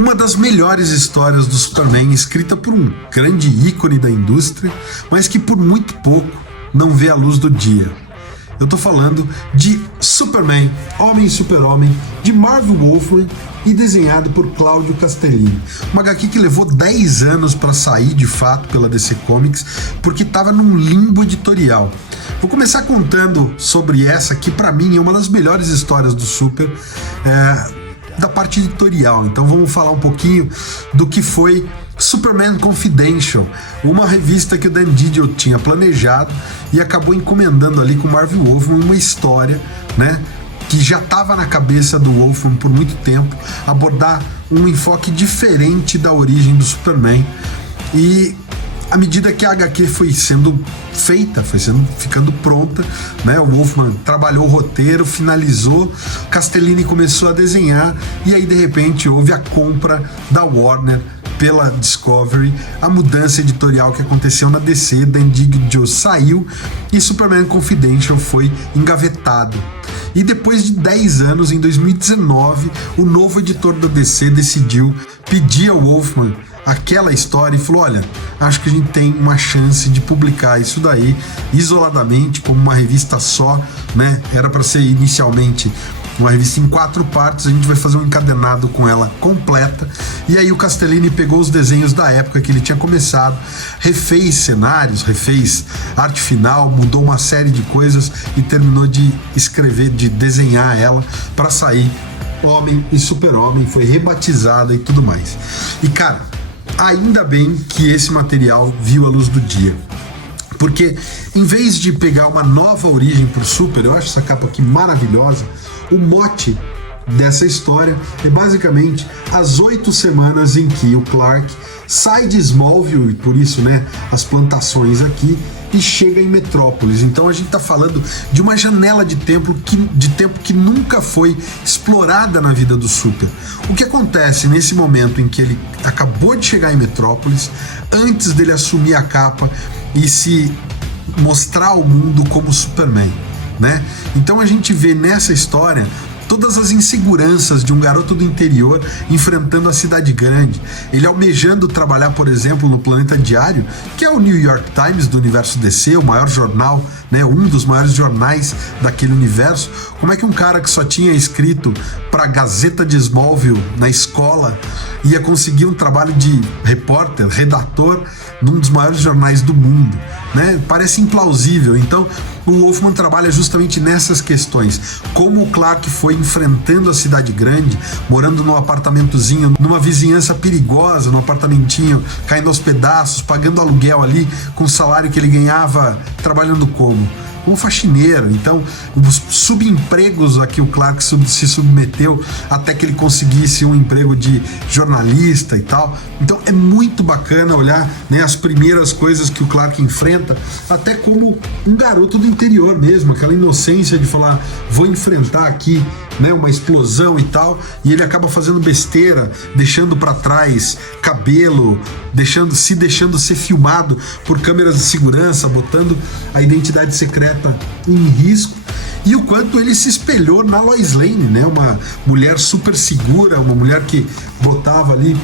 Uma das melhores histórias do Superman, escrita por um grande ícone da indústria, mas que por muito pouco não vê a luz do dia. Eu tô falando de Superman, Homem e Super-Homem, de Marv Wolfman e desenhado por Claudio Castellini. Uma HQ que levou 10 anos para sair de fato pela DC Comics, porque estava num limbo editorial. Vou começar contando sobre essa, que para mim é uma das melhores histórias do Super, da parte editorial. Então vamos falar um pouquinho do que foi Superman Confidential, uma revista que o Dan Didio tinha planejado e acabou encomendando ali com o Marv Wolfman uma história, né, que já estava na cabeça do Wolfman por muito tempo, abordar um enfoque diferente da origem do Superman. E à medida que a HQ foi sendo feita, ficando pronta, né? O Wolfman trabalhou o roteiro, finalizou, Castellini começou a desenhar e aí de repente houve a compra da Warner pela Discovery, a mudança editorial que aconteceu na DC, Dan Didio saiu e Superman Confidential foi engavetado. E depois de 10 anos, em 2019, o novo editor da DC decidiu pedir ao Wolfman aquela história e falou: olha, acho que a gente tem uma chance de publicar isso daí isoladamente, como uma revista só, né? Era para ser inicialmente uma revista em 4 partes, a gente vai fazer um encadenado com ela completa. E aí o Castellini pegou os desenhos da época que ele tinha começado, refez cenários, refez arte final, mudou uma série de coisas e terminou de escrever, de desenhar ela para sair Homem e Super-Homem, foi rebatizada e tudo mais. E cara, ainda bem que esse material viu a luz do dia, porque em vez de pegar uma nova origem pro Super, eu acho essa capa aqui maravilhosa. O mote dessa história é basicamente as 8 semanas em que o Clark sai de Smallville, e por isso, né, as plantações aqui, e chega em Metrópolis. Então a gente está falando de uma janela de tempo que nunca foi explorada na vida do Super. O que acontece nesse momento em que ele acabou de chegar em Metrópolis, antes dele assumir a capa e se mostrar ao mundo como Superman, né? Então a gente vê nessa história todas as inseguranças de um garoto do interior enfrentando a cidade grande, ele almejando trabalhar, por exemplo, no Planeta Diário, que é o New York Times do universo DC, o maior jornal, né, um dos maiores jornais daquele universo. Como é que um cara que só tinha escrito para a Gazeta de Smallville na escola ia conseguir um trabalho de repórter, redator num dos maiores jornais do mundo, né? Parece implausível. Então o Wolfman trabalha justamente nessas questões, como o Clark foi enfrentando a cidade grande, morando num apartamentozinho, numa vizinhança perigosa, num apartamentinho caindo aos pedaços, pagando aluguel ali com o salário que ele ganhava trabalhando como faxineiro. Então os subempregos a que o Clark se submeteu até que ele conseguisse um emprego de jornalista e tal. Então é muito bacana olhar, né, as primeiras coisas que o Clark enfrenta, até como um garoto do interior mesmo, aquela inocência de falar, vou enfrentar aqui, né, uma explosão e tal, e ele acaba fazendo besteira, deixando para trás cabelo, deixando ser filmado por câmeras de segurança, botando a identidade secreta em risco. E o quanto ele se espelhou na Lois Lane, né, uma mulher super segura, uma mulher que botava ali,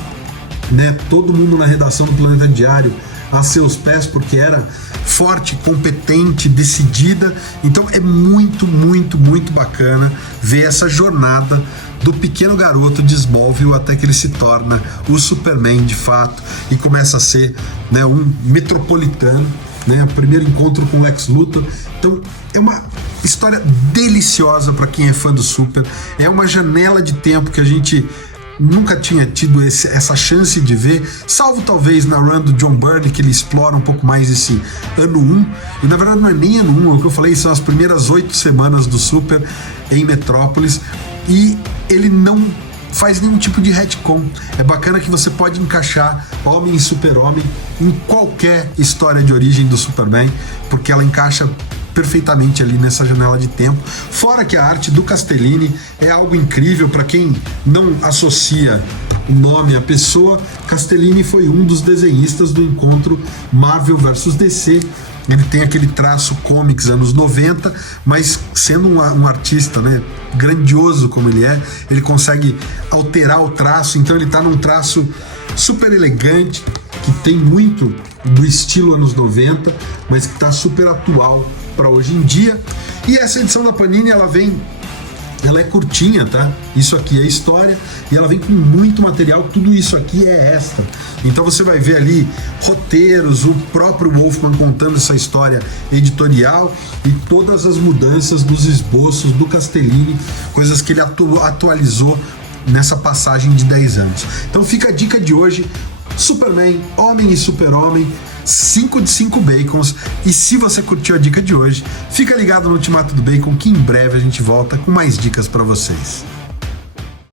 né, todo mundo na redação do Planeta Diário a seus pés, porque era forte, competente, decidida. Então é muito, muito, muito bacana ver essa jornada do pequeno garoto de Smallville até que ele se torna o Superman de fato e começa a ser, né, um metropolitano, né, o primeiro encontro com o Lex Luthor. Então é uma história deliciosa para quem é fã do Super, é uma janela de tempo que a gente nunca tinha tido essa chance de ver, salvo talvez na run do John Byrne, que ele explora um pouco mais esse ano 1, e na verdade não é nem ano 1, é o que eu falei, são as primeiras 8 semanas do Super em Metrópolis, e ele não faz nenhum tipo de retcon. É bacana que você pode encaixar Homem e Super-Homem em qualquer história de origem do Superman, porque ela encaixa perfeitamente ali nessa janela de tempo. Fora que a arte do Castellini é algo incrível. Para quem não associa o nome à pessoa, Castellini foi um dos desenhistas do encontro Marvel vs DC, ele tem aquele traço comics anos 90, mas sendo um artista, né, grandioso como ele consegue alterar o traço, então ele tá num traço super elegante, que tem muito do estilo anos 90, mas que tá super atual para hoje em dia. E essa edição da Panini, ela é curtinha, tá? Isso aqui é história e ela vem com muito material, tudo isso aqui é extra. Então você vai ver ali roteiros, o próprio Wolfman contando essa história editorial e todas as mudanças dos esboços do Castellini, coisas que ele atualizou nessa passagem de 10 anos. Então fica a dica de hoje: Superman, Homem e Super-Homem, 5 de 5 bacons. E se você curtiu a dica de hoje, fica ligado no Ultimato do Bacon, que em breve a gente volta com mais dicas para vocês.